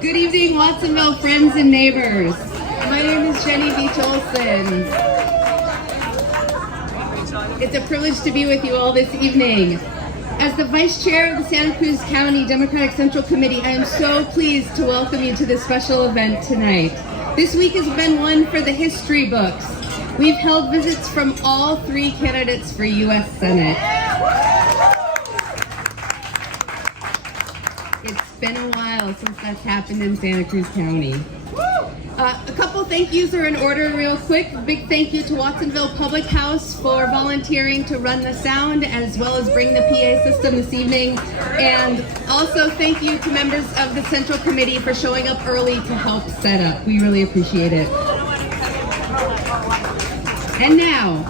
Good evening, Watsonville friends and neighbors. My name is Jenni Veitch-Olson. It's a privilege to be with you all this evening. As the Vice Chair of the Santa Cruz County Democratic Central Committee, I am so pleased to welcome you to this special event tonight. This week has been one for the history books. We've held visits from all three candidates for U.S. Senate. It's been a while since that's happened in Santa Cruz County. A couple thank yous are in order real quick. A big thank you to Watsonville Public House for volunteering to run the sound as well as bring the PA system this evening. And also thank you to members of the Central Committee for showing up early to help set up. We really appreciate it. And now,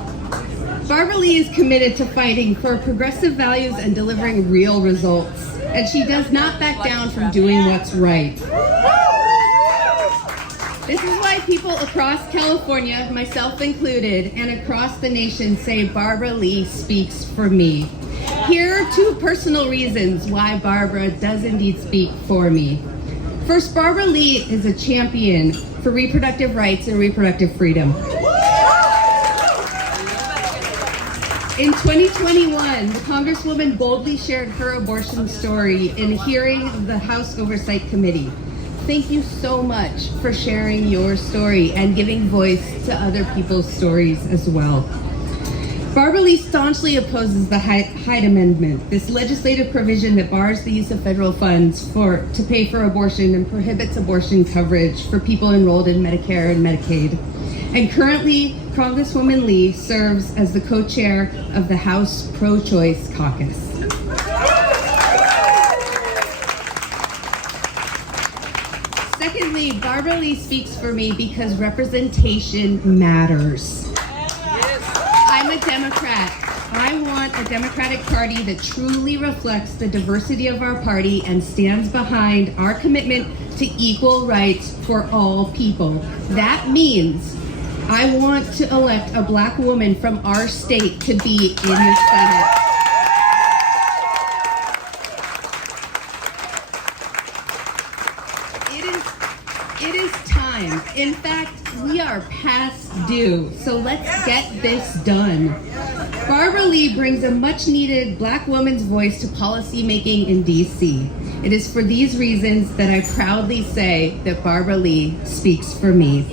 Barbara Lee is committed to fighting for progressive values and delivering real results. And she does not back down from doing what's right. This is why people across California, myself included, and across the nation say Barbara Lee speaks for me. Here are two personal reasons why Barbara does indeed speak for me. First, Barbara Lee is a champion for reproductive rights and reproductive freedom. In 2021, the Congresswoman boldly shared her abortion story in a hearing of the House Oversight Committee. Thank you so much for sharing your story and giving voice to other people's stories as well. Barbara Lee staunchly opposes the Hyde Amendment, this legislative provision that bars the use of federal funds to pay for abortion and prohibits abortion coverage for people enrolled in Medicare and Medicaid. And currently, Congresswoman Lee serves as the co-chair of the House Pro-Choice Caucus. Secondly, Barbara Lee speaks for me because representation matters. I'm a Democrat. I want a Democratic Party that truly reflects the diversity of our party and stands behind our commitment to equal rights for all people. That means I want to elect a Black woman from our state to be in the Senate. It is time. In fact, we are past due, so let's get this done. Barbara Lee brings a much-needed Black woman's voice to policymaking in D.C. It is for these reasons that I proudly say that Barbara Lee speaks for me.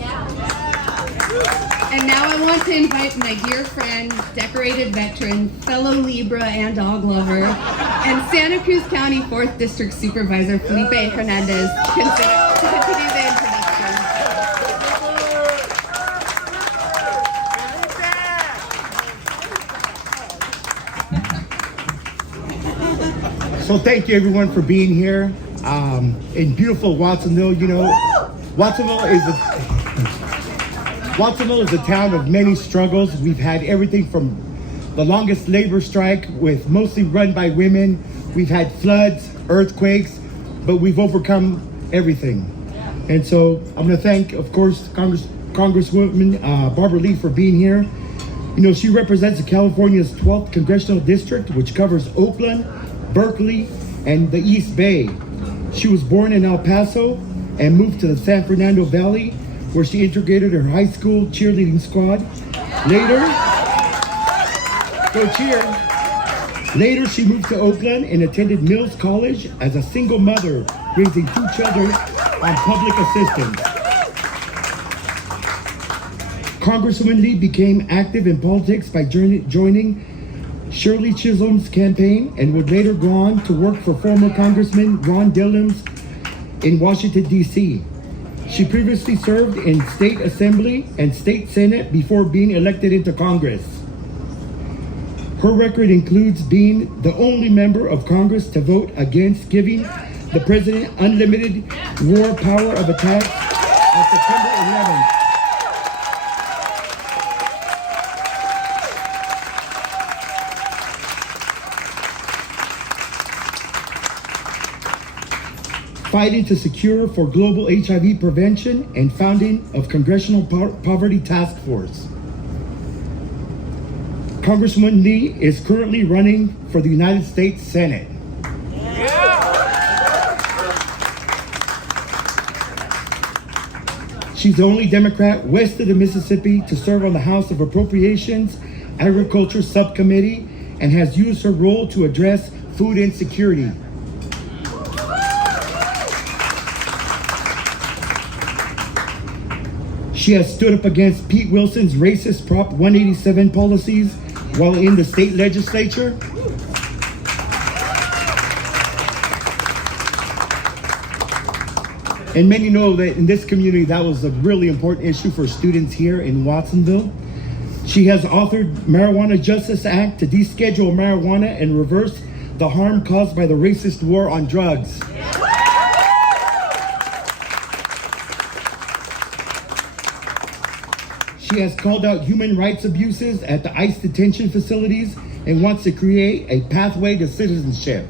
And now I want to invite my dear friend, decorated veteran, fellow Libra and dog lover, and Santa Cruz County 4th District Supervisor Felipe Hernandez to continue the introduction. So thank you everyone for being here in beautiful Watsonville. You know, Watsonville is a town of many struggles. We've had everything from the longest labor strike, with mostly run by women. We've had floods, earthquakes, but we've overcome everything. And so I'm going to thank, of course, Congresswoman Barbara Lee for being here. You know, she represents California's 12th congressional district, which covers Oakland, Berkeley, and the East Bay. She was born in El Paso and moved to the San Fernando Valley, where she integrated her high school cheerleading squad. Later, she moved to Oakland and attended Mills College as a single mother, raising 2 children on public assistance. Congresswoman Lee became active in politics by joining Shirley Chisholm's campaign and would later go on to work for former Congressman Ron Dillons in Washington, D.C. She previously served in State Assembly and State Senate before being elected into Congress. Her record includes being the only member of Congress to vote against giving the president unlimited war power of attack on September 11th. Fighting to secure for global HIV prevention and founding of Congressional Poverty Task Force. Congresswoman Lee is currently running for the United States Senate. She's the only Democrat west of the Mississippi to serve on the House of Appropriations Agriculture Subcommittee and has used her role to address food insecurity. She has stood up against Pete Wilson's racist Prop 187 policies while in the state legislature. And many know that in this community, that was a really important issue for students here in Watsonville. She has authored Marijuana Justice Act to deschedule marijuana and reverse the harm caused by the racist war on drugs. She has called out human rights abuses at the ICE detention facilities and wants to create a pathway to citizenship.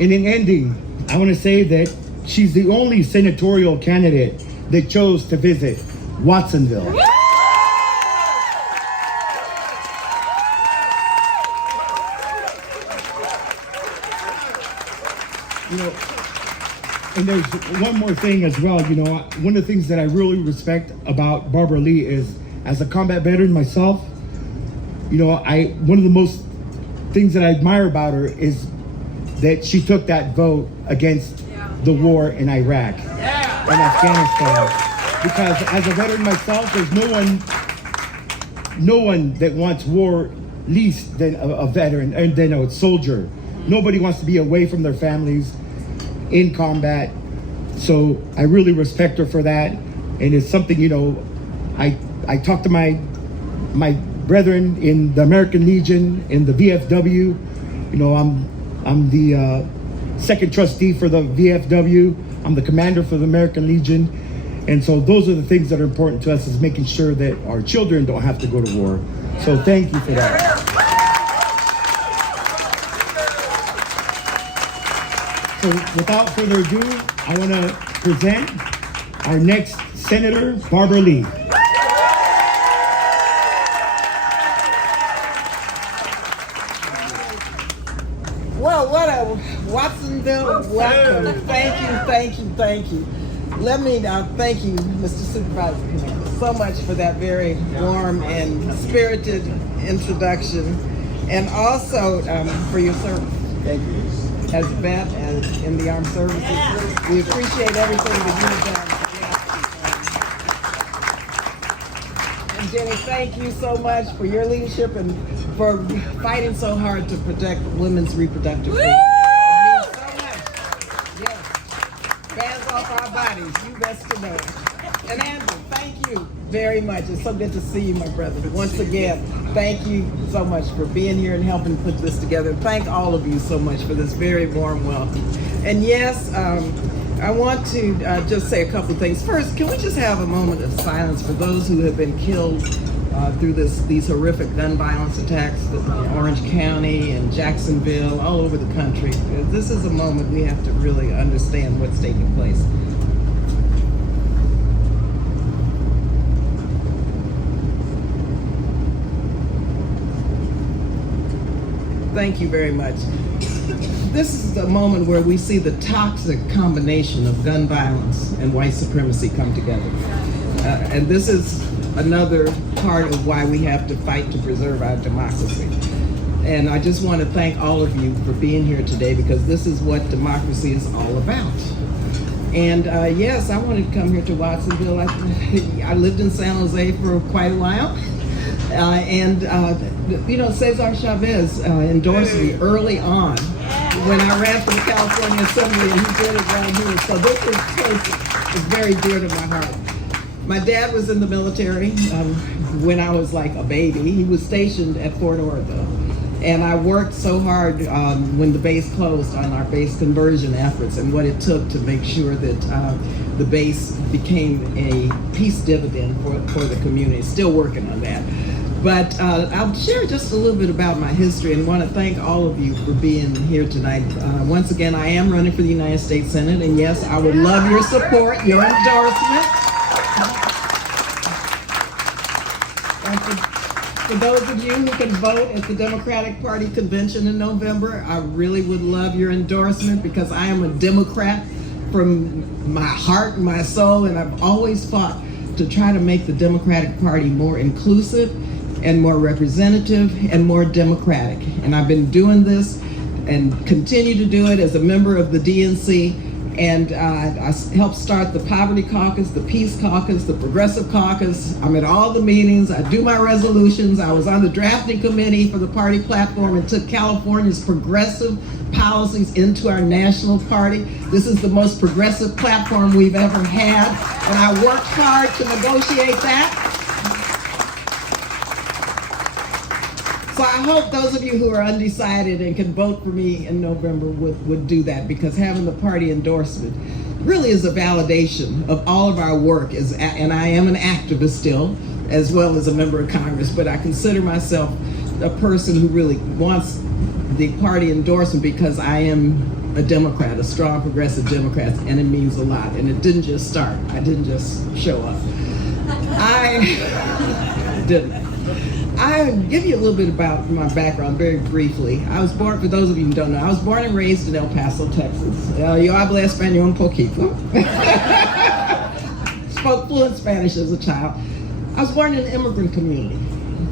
And in ending, I want to say that she's the only senatorial candidate that chose to visit Watsonville. You know, and there's one more thing as well. You know, one of the things that I really respect about Barbara Lee is, as a combat veteran myself, you know, one of the most things that I admire about her is that she took that vote against the war in Iraq and Afghanistan. Because as a veteran myself, there's no one that wants war least than a veteran and than a soldier. Nobody wants to be away from their families in combat. So I really respect her for that. And it's something, you know, I talk to my brethren in the American Legion, in the VFW. You know, I'm the second trustee for the VFW. I'm the commander for the American Legion. And so those are the things that are important to us, is making sure that our children don't have to go to war. So thank you for that. So without further ado, I want to present our next Senator, Barbara Lee. Well, what a Watsonville welcome. Thank you. Let me thank you, Mr. Supervisor, so much for that very warm and spirited introduction, and also for your service. Thank you. As a vet and in the armed services, we appreciate everything that you've done. And Jenni, thank you so much for your leadership and for fighting so hard to protect women's reproductive freedom. It means so much. Yes. Bands off our bodies, you best to know. And Andrew, thank you very much. It's so good to see you, my brother. Once again, thank you so much for being here and helping put this together. Thank all of you so much for this very warm welcome. And yes, I want to just say a couple of things. First, can we just have a moment of silence for those who have been killed through these horrific gun violence attacks in Orange County and Jacksonville, all over the country. This is a moment we have to really understand what's taking place. Thank you very much. This is the moment where we see the toxic combination of gun violence and white supremacy come together. And this is another part of why we have to fight to preserve our democracy. And I just want to thank all of you for being here today, because this is what democracy is all about. And yes, I wanted to come here to Watsonville. I lived in San Jose for quite a while. You know, Cesar Chavez endorsed me early on when I ran for the California Assembly, and he did it right here. So this place is very dear to my heart. My dad was in the military when I was like a baby. He was stationed at Fort Oroville. And I worked so hard when the base closed on our base conversion efforts and what it took to make sure that the base became a peace dividend for the community. Still working on that. But I'll share just a little bit about my history and want to thank all of you for being here tonight. Once again, I am running for the United States Senate, and yes, I would love your support, your endorsement. For those of you who can vote at the Democratic Party convention in November, I really would love your endorsement because I am a Democrat from my heart and my soul, and I've always fought to try to make the Democratic Party more inclusive and more representative and more democratic. And I've been doing this and continue to do it as a member of the DNC. And I helped start the Poverty Caucus, the Peace Caucus, the Progressive Caucus. I'm at all the meetings. I do my resolutions. I was on the drafting committee for the party platform and took California's progressive policies into our national party. This is the most progressive platform we've ever had, and I worked hard to negotiate that. So I hope those of you who are undecided and can vote for me in November would do that, because having the party endorsement really is a validation of all of our work. And I am an activist still, as well as a member of Congress, but I consider myself a person who really wants the party endorsement because I am a Democrat, a strong progressive Democrat, and it means a lot. And it didn't just start. I didn't just show up. I didn't. I'll give you a little bit about my background very briefly. I was born, for those of you who don't know, I was born and raised in El Paso, Texas. Yo hablo español un poquito. Spoke fluent Spanish as a child. I was born in an immigrant community,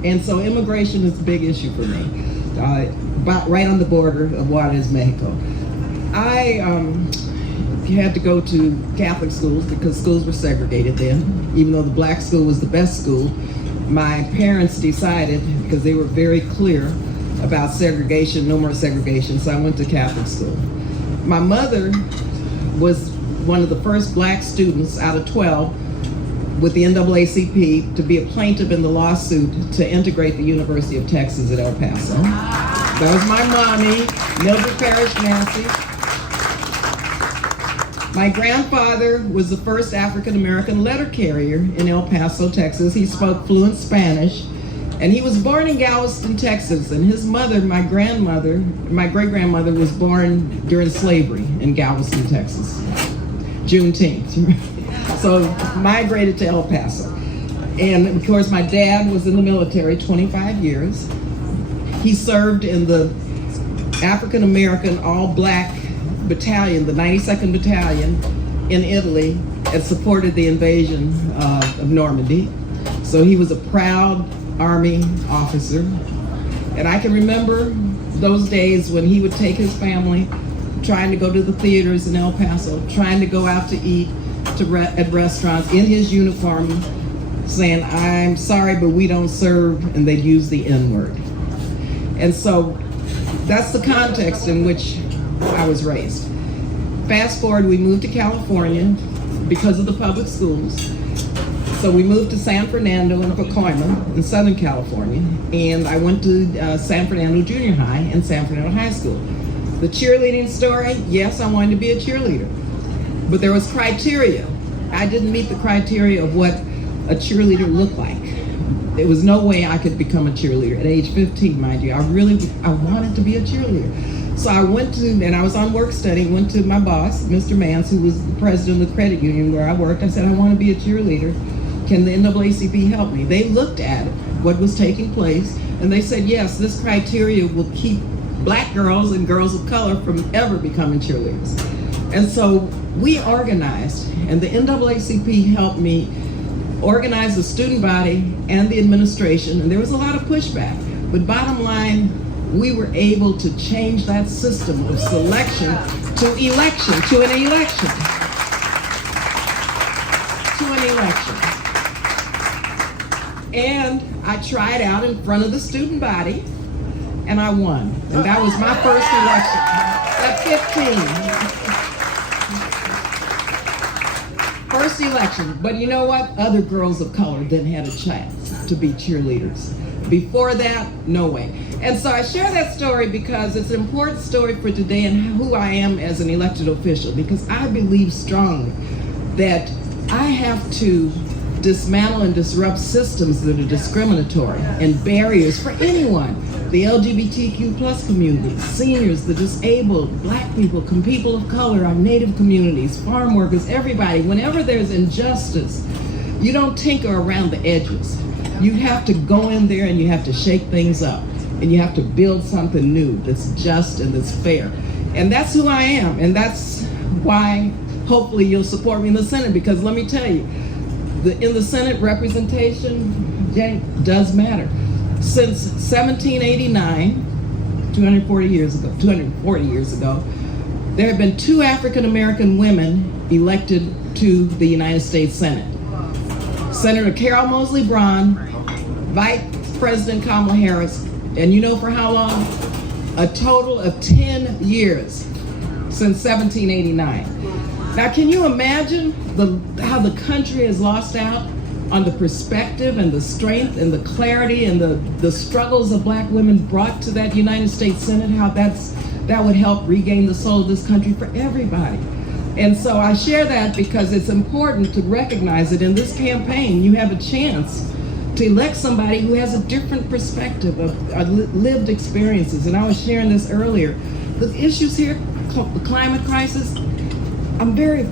and so immigration is a big issue for me. Right on the border of Juarez, Mexico. I had to go to Catholic schools because schools were segregated then, even though the black school was the best school. My parents decided, because they were very clear about segregation, no more segregation, so I went to Catholic school. My mother was one of the first black students out of 12 with the NAACP to be a plaintiff in the lawsuit to integrate the University of Texas at El Paso. That was my mommy, Mildred Parrish Nancy. My grandfather was the first African-American letter carrier in El Paso, Texas. He spoke fluent Spanish, and he was born in Galveston, Texas, and his mother, my great-grandmother, was born during slavery in Galveston, Texas, Juneteenth. So migrated to El Paso. And of course, my dad was in the military 25 years. He served in the African-American all-black battalion, the 92nd Battalion in Italy, and supported the invasion of Normandy. So he was a proud Army officer. And I can remember those days when he would take his family, trying to go to the theaters in El Paso, trying to go out to eat at restaurants in his uniform, saying, "I'm sorry, but we don't serve," and they'd use the N-word. And so that's the context in which I was raised. Fast forward, we moved to California because of the public schools. So we moved to San Fernando and Pacoima in Southern California, and I went to San Fernando Junior High and San Fernando High School. The cheerleading story, yes, I wanted to be a cheerleader, but there was criteria. I didn't meet the criteria of what a cheerleader looked like. There was no way I could become a cheerleader at age 15, mind you. I wanted to be a cheerleader. So I went to, and I was on work study, went to my boss, Mr. Mance, who was the president of the credit union where I worked. I said, "I want to be a cheerleader. Can the NAACP help me?" They looked at what was taking place, and they said, yes, this criteria will keep black girls and girls of color from ever becoming cheerleaders. And so we organized, and the NAACP helped me organize the student body and the administration, and there was a lot of pushback. But bottom line, we were able to change that system of selection to election, to an election. And I tried out in front of the student body, and I won. And that was my first election at 15. First election. But you know what? Other girls of color then had a chance to be cheerleaders. Before that, no way. And so I share that story because it's an important story for today and who I am as an elected official, because I believe strongly that I have to dismantle and disrupt systems that are discriminatory and barriers for anyone. The LGBTQ plus community, seniors, the disabled, black people of color, our native communities, farm workers, everybody. Whenever there's injustice, you don't tinker around the edges. You have to go in there and you have to shake things up. And you have to build something new that's just and that's fair. And that's who I am. And that's why hopefully you'll support me in the Senate, because let me tell you, in the Senate representation, Jenni, does matter. Since 1789, 240 years ago, there have been 2 African American women elected to the United States Senate. Senator Carol Moseley Braun, Vice President Kamala Harris, and you know for how long? A total of 10 years since 1789. Now, can you imagine how the country has lost out on the perspective and the strength and the clarity and the struggles of black women brought to that United States Senate, how that would help regain the soul of this country for everybody. And so I share that because it's important to recognize that in this campaign, you have a chance to elect somebody who has a different perspective of lived experiences. And I was sharing this earlier. The issues here, the climate crisis, I'm very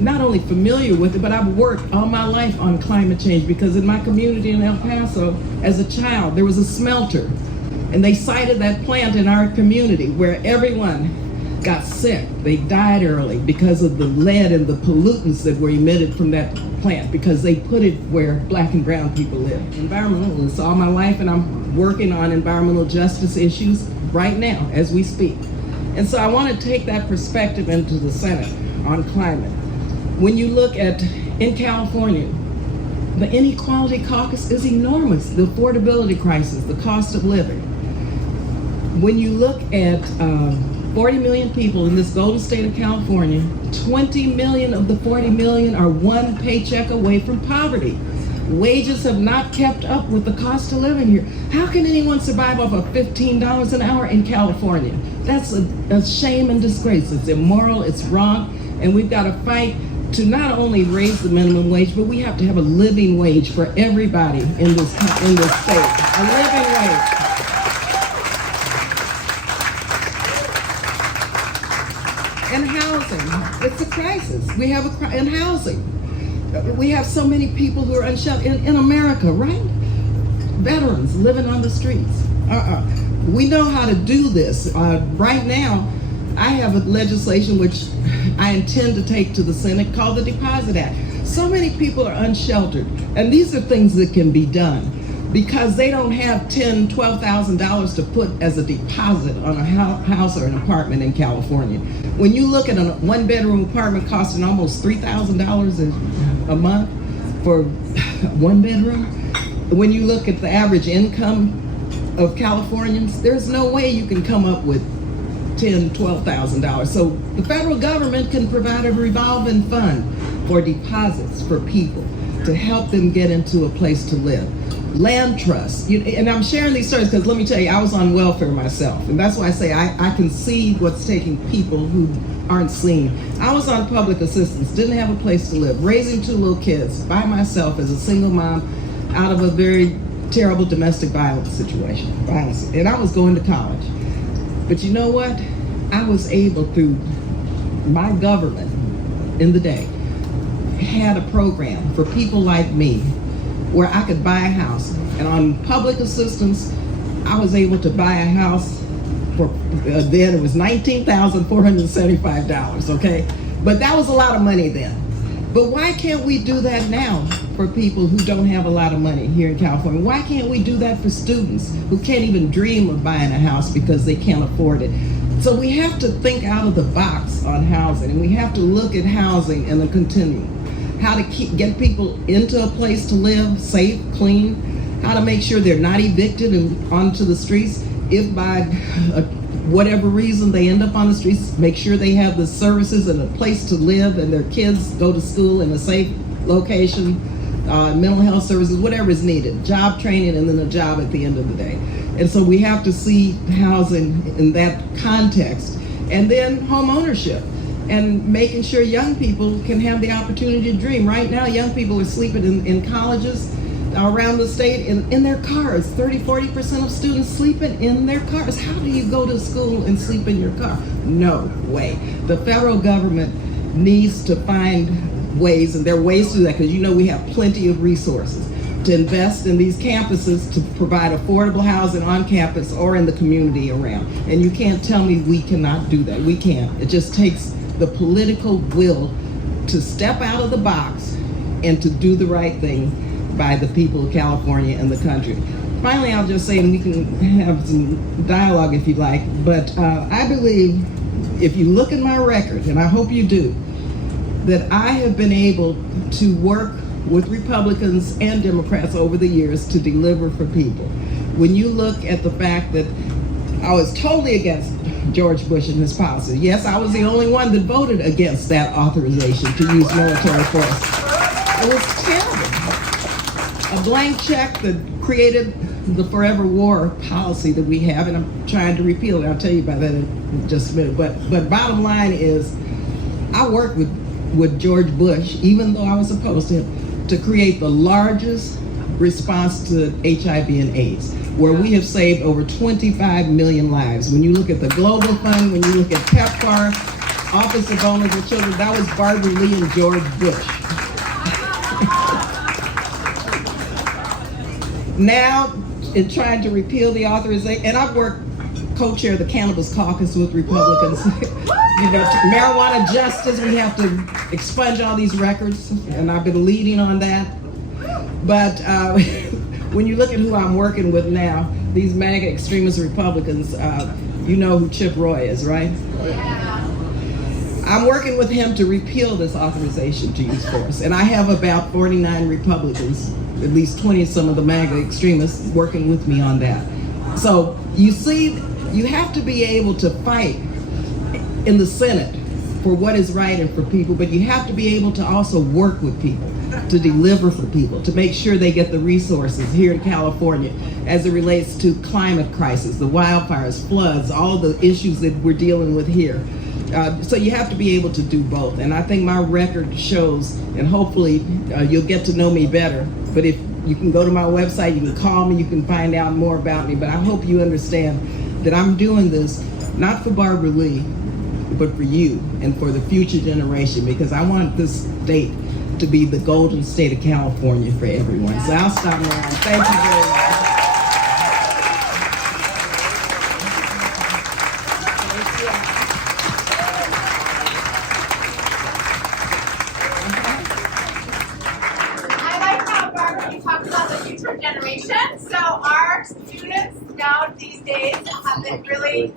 not only familiar with it, but I've worked all my life on climate change, because in my community in El Paso, as a child, there was a smelter. And they cited that plant in our community where everyone got sick. They died early because of the lead and the pollutants that were emitted from that plant, because they put it where black and brown people live. Environmentalist all my life, and I'm working on environmental justice issues right now as we speak. And so I want to take that perspective into the Senate on climate. When you look at, in California, the inequality caucus is enormous. The affordability crisis, the cost of living. When you look at 40 million people in this golden state of California, 20 million of the 40 million are one paycheck away from poverty. Wages have not kept up with the cost of living here. How can anyone survive off of $15 an hour in California? That's a shame and disgrace. It's immoral, it's wrong, and we've got to fight to not only raise the minimum wage, but we have to have a living wage for everybody in this state. A living wage. And housing, it's a crisis. We have in housing. We have so many people who are unsheltered in America, right? Veterans living on the streets. We know how to do this. Right now, I have a legislation which I intend to take to the Senate called the Deposit Act. So many people are unsheltered, and these are things that can be done because they don't have $10,000, $12,000 to put as a deposit on a house or an apartment in California. When you look at a one-bedroom apartment costing almost $3,000 a month for one bedroom, when you look at the average income of Californians, there's no way you can come up with $10,000, $12,000. So the federal government can provide a revolving fund for deposits for people to help them get into a place to live. Land trusts, and I'm sharing these stories because let me tell you, I was on welfare myself, and that's why I say I can see what's taking people who aren't seen. I was on public assistance, didn't have a place to live, raising 2 little kids by myself as a single mom out of a very terrible domestic violence situation, and I was going to college. But you know what? I was able, through my government in the day, had a program for people like me where I could buy a house. And on public assistance, I was able to buy a house for, then it was $19,475, okay? But that was a lot of money then. But why can't we do that now for people who don't have a lot of money here in California? Why can't we do that for students who can't even dream of buying a house because they can't afford it? So we have to think out of the box on housing, and we have to look at housing in a continuum. How to get people into a place to live, safe, clean, how to make sure they're not evicted and onto the streets. If by whatever reason they end up on the streets, make sure they have the services and a place to live and their kids go to school in a safe location, mental health services, whatever is needed, job training, and then a job at the end of the day. And so we have to see housing in that context. And then home ownership and making sure young people can have the opportunity to dream. Right now, young people are sleeping in colleges around the state in their cars. 30-40% of students sleeping in their cars. How do you go to school and sleep in your car? No way. The federal government needs to find ways, and there are ways to do that because we have plenty of resources. to invest in these campuses to provide affordable housing on campus or in the community around. And you can't tell me we cannot do that. We can't. It just takes the political will to step out of the box and to do the right thing by the people of California and the country. Finally, I'll just say, and we can have some dialogue if you'd like, but I believe if you look at my record, and I hope you do, that I have been able to work with Republicans and Democrats over the years to deliver for people. When you look at the fact that I was totally against George Bush and his policy. Yes, I was the only one that voted against that authorization to use military force. It was terrible. A blank check that created the forever war policy that we have, and I'm trying to repeal it. I'll tell you about that in just a minute. But bottom line is, I worked with George Bush, even though I was opposed to him, to create the largest response to HIV and AIDS, where we have saved over 25 million lives. When you look at the Global Fund, when you look at PEPFAR, Office of Vulnerable Children, that was Barbara Lee and George Bush. Now, in trying to repeal the authorization, and I've worked co-chair the Cannabis Caucus with Republicans. You know, marijuana justice, we have to expunge all these records, and I've been leading on that. But when you look at who I'm working with now, these MAGA extremist Republicans, you know who Chip Roy is, right? Yeah. I'm working with him to repeal this authorization to use force, and I have about 49 Republicans, at least 20 of some of the MAGA extremists working with me on that. So you see, you have to be able to fight in the Senate for what is right and for people, but you have to be able to also work with people, to deliver for people, to make sure they get the resources here in California as it relates to climate crisis, the wildfires, floods, all the issues that we're dealing with here. So you have to be able to do both. And I think my record shows, and hopefully you'll get to know me better, but if you can go to my website, you can call me, you can find out more about me, but I hope you understand that I'm doing this not for Barbara Lee, but for you and for the future generation, because I want this state to be the golden state of California for everyone. So I'll stop now. Thank you very much. I like how, Barbara, you talked about the future generation. So our students now these days have been really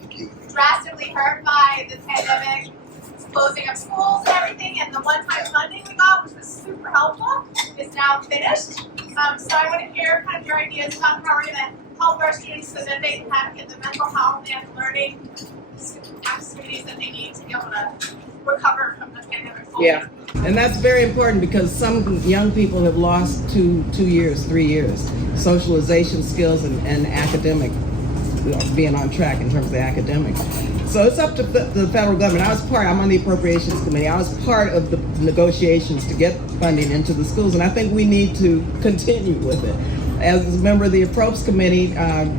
drastically hurt by the pandemic, closing of schools and everything, and the one-time funding we got, which was super helpful, is now finished. So I want to hear kind of your ideas about how we're going to help our students so that they can have get the mental health and learning activities that they need to be able to recover from the pandemic. Yeah, and that's very important because some young people have lost 2 years, 3 years, socialization skills and academic, being on track in terms of the academics. So it's up to the federal government. I'm on the Appropriations Committee. I was part of the negotiations to get funding into the schools, and I think we need to continue with it. As a member of the Approps Committee,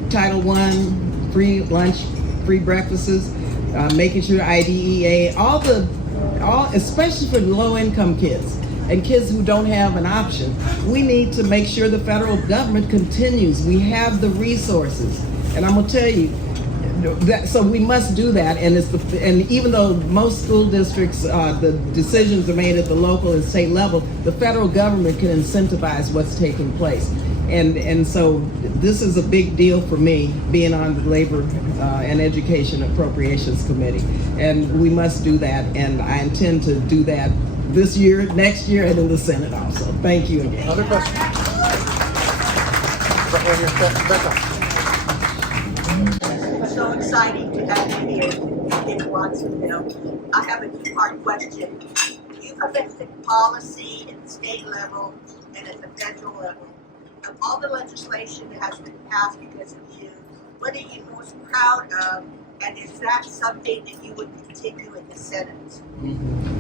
Title I, free lunch, free breakfasts, making sure IDEA, especially for low-income kids and kids who don't have an option, we need to make sure the federal government continues. We have the resources, and I'm gonna tell you, so we must do that, and even though most school districts, the decisions are made at the local and state level, the federal government can incentivize what's taking place. And so this is a big deal for me, being on the Labor and Education Appropriations Committee. And we must do that, and I intend to do that this year, next year, and in the Senate also. Thank you again. Other questions? Right here, Becca. So exciting to have you here in Watsonville. I have a two-part question. You've affected policy at the state level and at the federal level. Of all the legislation that has been passed because of you, what are you most proud of? And is that something that you would continue in the Senate?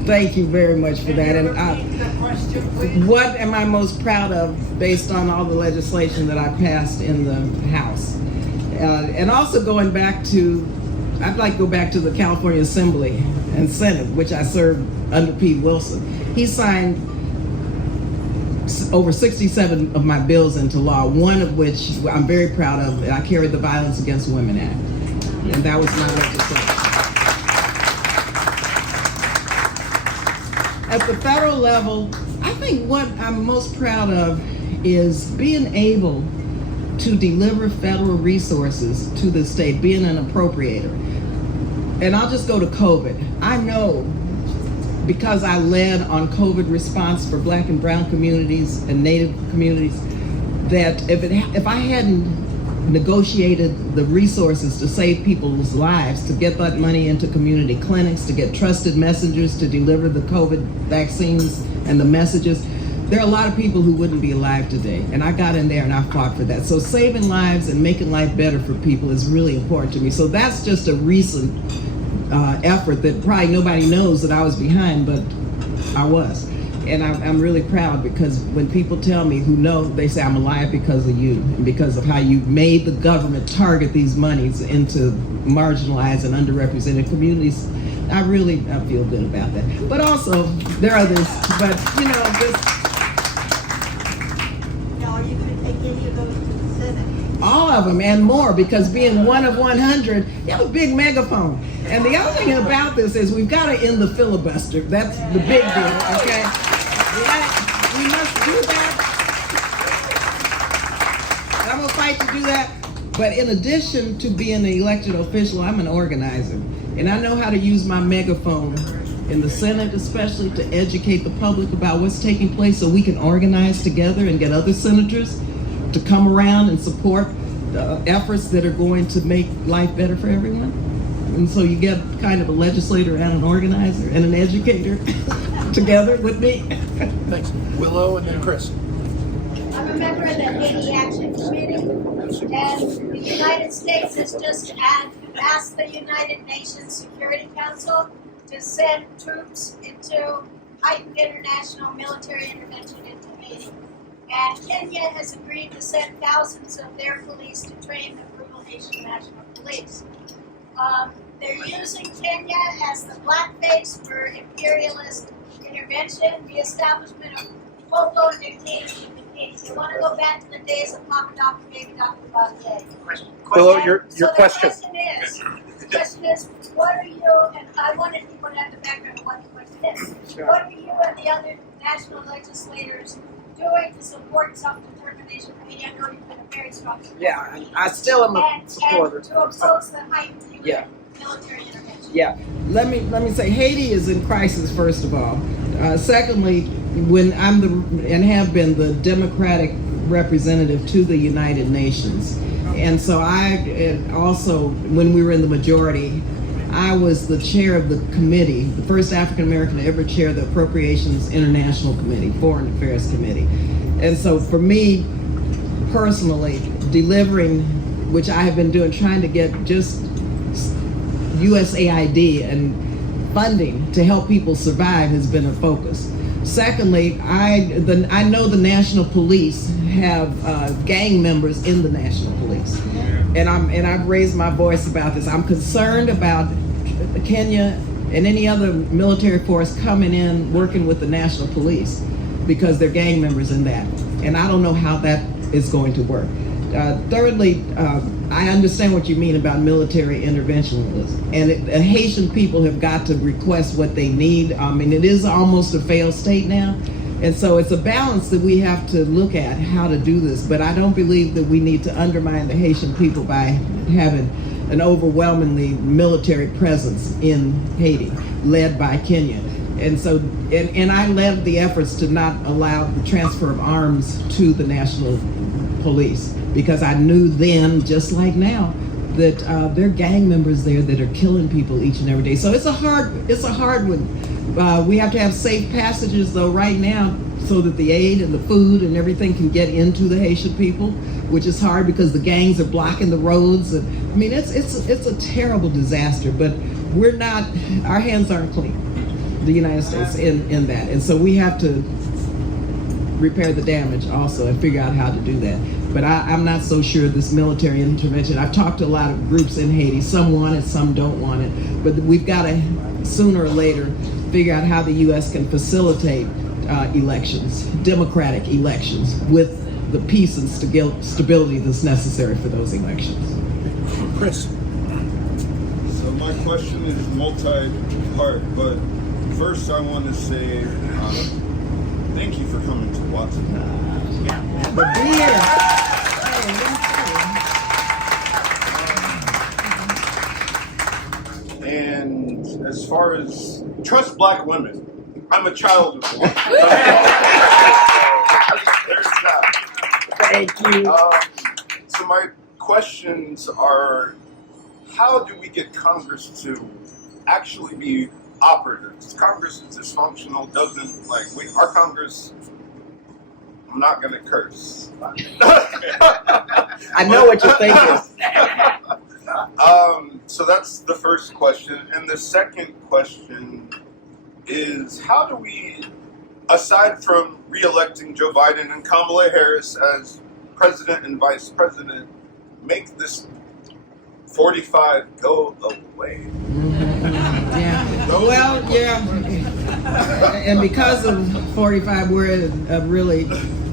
Thank you very much for that. And what am I most proud of based on all the legislation that I passed in the House? And also going back to, I'd like to go back to the California Assembly and Senate, which I served under Pete Wilson. He signed over 67 of my bills into law, one of which I'm very proud of. I carried the Violence Against Women Act, and that was my legislation. At the federal level, I think what I'm most proud of is being able to deliver federal resources to the state, being an appropriator. And I'll just go to COVID. I know, because I led on COVID response for Black and brown communities and Native communities, that if I hadn't negotiated the resources to save people's lives, to get that money into community clinics, to get trusted messengers to deliver the COVID vaccines and the messages, there are a lot of people who wouldn't be alive today. And I got in there and I fought for that. So saving lives and making life better for people is really important to me. So that's just a recent effort that probably nobody knows that I was behind, but I was. And I'm really proud, because when people tell me who know, they say I'm alive because of you and because of how you made the government target these monies into marginalized and underrepresented communities. I feel good about that. But also, there are others, but Now, are you going to take any of those to the Senate? all of them and more, because being one of 100, you have a big megaphone. And the other thing about this is we've got to end the filibuster. That's the big deal, okay? We must do that. I'm going to fight to do that. But in addition to being an elected official, I'm an organizer. And I know how to use my megaphone in the Senate, especially, to educate the public about what's taking place so we can organize together and get other senators to come around and support the efforts that are going to make life better for everyone. And so you get kind of a legislator and an organizer and an educator together with me. Thanks. Willow and then Chris. I'm a member of the Haiti Action Committee, and the United States has just asked the United Nations Security Council to send troops into heightened international military intervention into Haiti. And Kenya has agreed to send thousands of their police to train the brutal Haitian National Police. They're using Kenya as the blackface for imperialist intervention, the establishment of full-blown dictatorship in Haiti. They want to go back to the days of Papa Doc and Baby Doc and Bobby. Willow, your So question. the question is, what are you, and I wanted people to have the background of what the question is. What are you and the other national legislators doing to support self-determination for Haiti? I know you've been a very strong supporter. Yeah, I still am a supporter. And to oppose the heightened military intervention. Yeah, let me say, Haiti is in crisis, first of all. Secondly, when I'm and have been the Democratic representative to the United Nations, and so I also, when we were in the majority, I was the chair of the committee, the first African American to ever chair the Appropriations International Committee, Foreign Affairs Committee. And so for me personally, delivering, which I have been doing, trying to get just USAID and funding to help people survive has been a focus. Secondly, I know the National Police have gang members in the National Police, and I've raised my voice about this. I'm concerned about Kenya and any other military force coming in working with the National Police, because they're gang members in that, and I don't know how that is going to work. Thirdly, I understand what you mean about military interventionism, and Haitian people have got to request what they need. I mean, it is almost a failed state now, and so it's a balance that we have to look at how to do this. But I don't believe that we need to undermine the Haitian people by having an overwhelmingly military presence in Haiti, led by Kenya. And so, and I led the efforts to not allow the transfer of arms to the National Police, because I knew then, just like now, that there are gang members there that are killing people each and every day. So it's a hard one. We have to have safe passages though right now, so that the aid and the food and everything can get into the Haitian people, which is hard because the gangs are blocking the roads. And I mean, it's a terrible disaster, but we're not, our hands aren't clean, the United States, in that. And so we have to repair the damage also and figure out how to do that. But I'm not so sure this military intervention. I've talked to a lot of groups in Haiti. Some want it, some don't want it. But we've got to, sooner or later, figure out how the U.S. can facilitate elections, democratic elections, with the peace and stability that's necessary for those elections. Chris. So my question is multi-part, but first I want to say thank you for coming to Watsonville. But beer. And as far as trust black women, I'm a child of one. There's that. Thank you. So my questions are, how do we get Congress to actually be operative? Congress is dysfunctional, our Congress, I'm not going to curse. I know what you're thinking. So that's the first question. And the second question is, how do we, aside from re-electing Joe Biden and Kamala Harris as president and vice president, make this 45 go away? Yeah. Well, yeah. And because of 45, we're at a really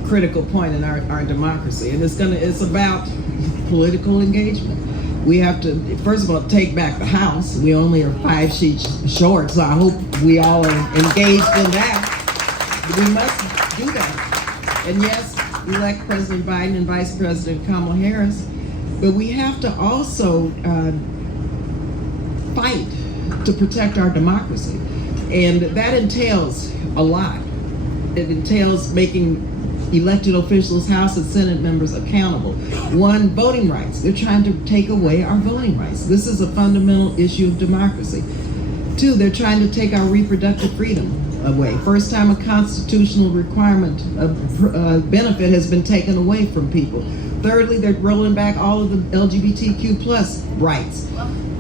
critical point in our democracy, and it's about political engagement. We have to, first of all, take back the House. We only are 5 sheets short, so I hope we all are engaged in that. We must do that. And yes, elect President Biden and Vice President Kamala Harris, but we have to also fight to protect our democracy. And that entails a lot. It entails making elected officials, House and Senate members accountable. One, voting rights. They're trying to take away our voting rights. This is a fundamental issue of democracy. 2, they're trying to take our reproductive freedom away. First time a constitutional requirement of benefit has been taken away from people. Thirdly, they're rolling back all of the LGBTQ plus rights,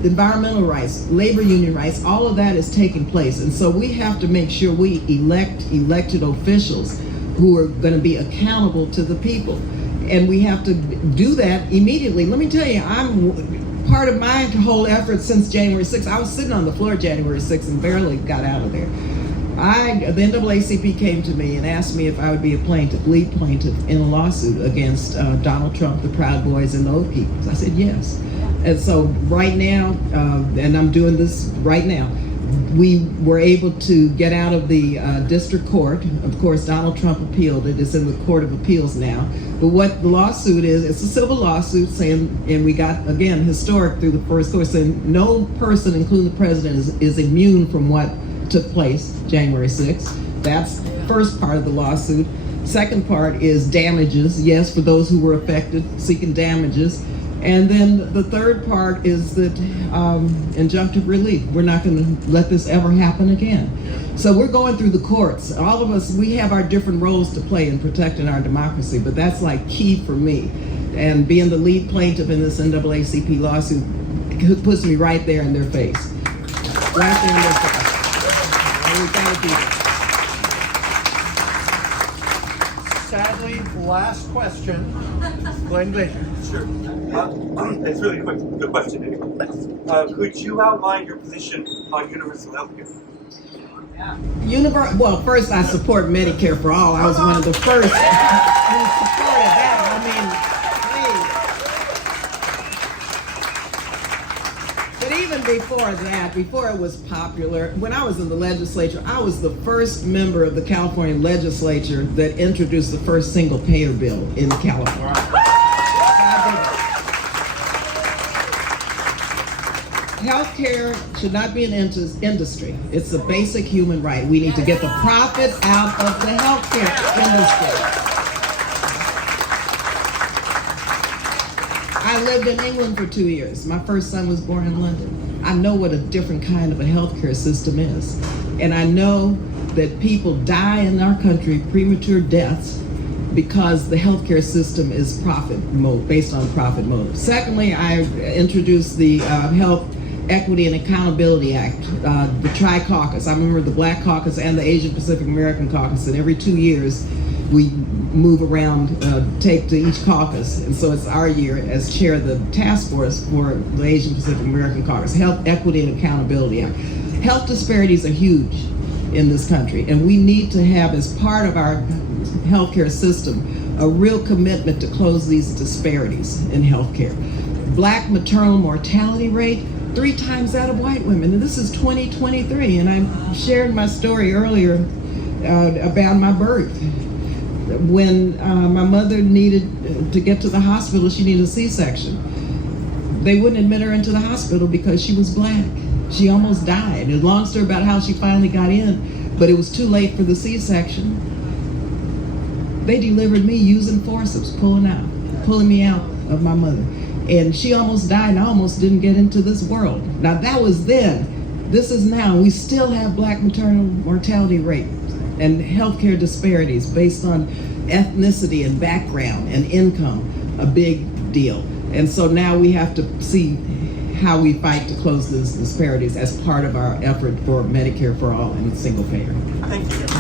environmental rights, labor union rights. All of that is taking place. And so we have to make sure we elect elected officials who are going to be accountable to the people. And we have to do that immediately. Let me tell you, I'm part of my whole effort since January 6th. I was sitting on the floor January 6th and barely got out of there. The NAACP came to me and asked me if I would be a lead plaintiff in a lawsuit against Donald Trump, the Proud Boys, and the Oath Keepers. I said yes. And so right now, and I'm doing this right now, we were able to get out of the district court. Of course, Donald Trump appealed it. It's in the Court of Appeals now. But what the lawsuit is, it's a civil lawsuit saying, and we got, again, historic through the first court, saying no person, including the president, is immune from what took place January 6th. That's the first part of the lawsuit. Second part is damages, yes, for those who were affected, seeking damages. And then the third part is that injunctive relief. We're not going to let this ever happen again. So we're going through the courts. All of us, we have our different roles to play in protecting our democracy, but that's like key for me. And being the lead plaintiff in this NAACP lawsuit puts me right there in their face. Right there in their face. And we gotta do it. Sadly, last question. Glenn Glacier. Sure. It's really quick. Good question. Could you outline your position on universal health care? Well, first I support Medicare for all. I was one of the first who supported that. I mean, please. But even before that, before it was popular, when I was in the legislature, I was the first member of the California legislature that introduced the first single payer bill in California. Healthcare should not be an industry. It's a basic human right. We need to get the profit out of the healthcare industry. I lived in England for 2 years. My first son was born in London. I know what a different kind of a healthcare system is. And I know that people die in our country, premature deaths, because the healthcare system is based on profit motive. Secondly, I introduced the Health Equity and Accountability Act, the Tri-Caucus. I remember the Black Caucus and the Asian Pacific American Caucus, and every 2 years we move around, take to each caucus. And so it's our year as chair of the task force for the Asian Pacific American Caucus, Health Equity and Accountability Act. Health disparities are huge in this country. And we need to have, as part of our healthcare system, a real commitment to close these disparities in healthcare. Black maternal mortality rate, 3 times that of white women. And this is 2023. And I shared my story earlier about my birth. When my mother needed to get to the hospital, she needed a C-section. They wouldn't admit her into the hospital because she was Black. She almost died. There's a long story about how she finally got in, but it was too late for the C-section. They delivered me using forceps, pulling me out of my mother. And she almost died, and I almost didn't get into this world. Now that was then. This is now. We still have Black maternal mortality rate and healthcare disparities based on ethnicity and background and income, a big deal. And so now we have to see how we fight to close these disparities as part of our effort for Medicare for all and single payer. Thank you.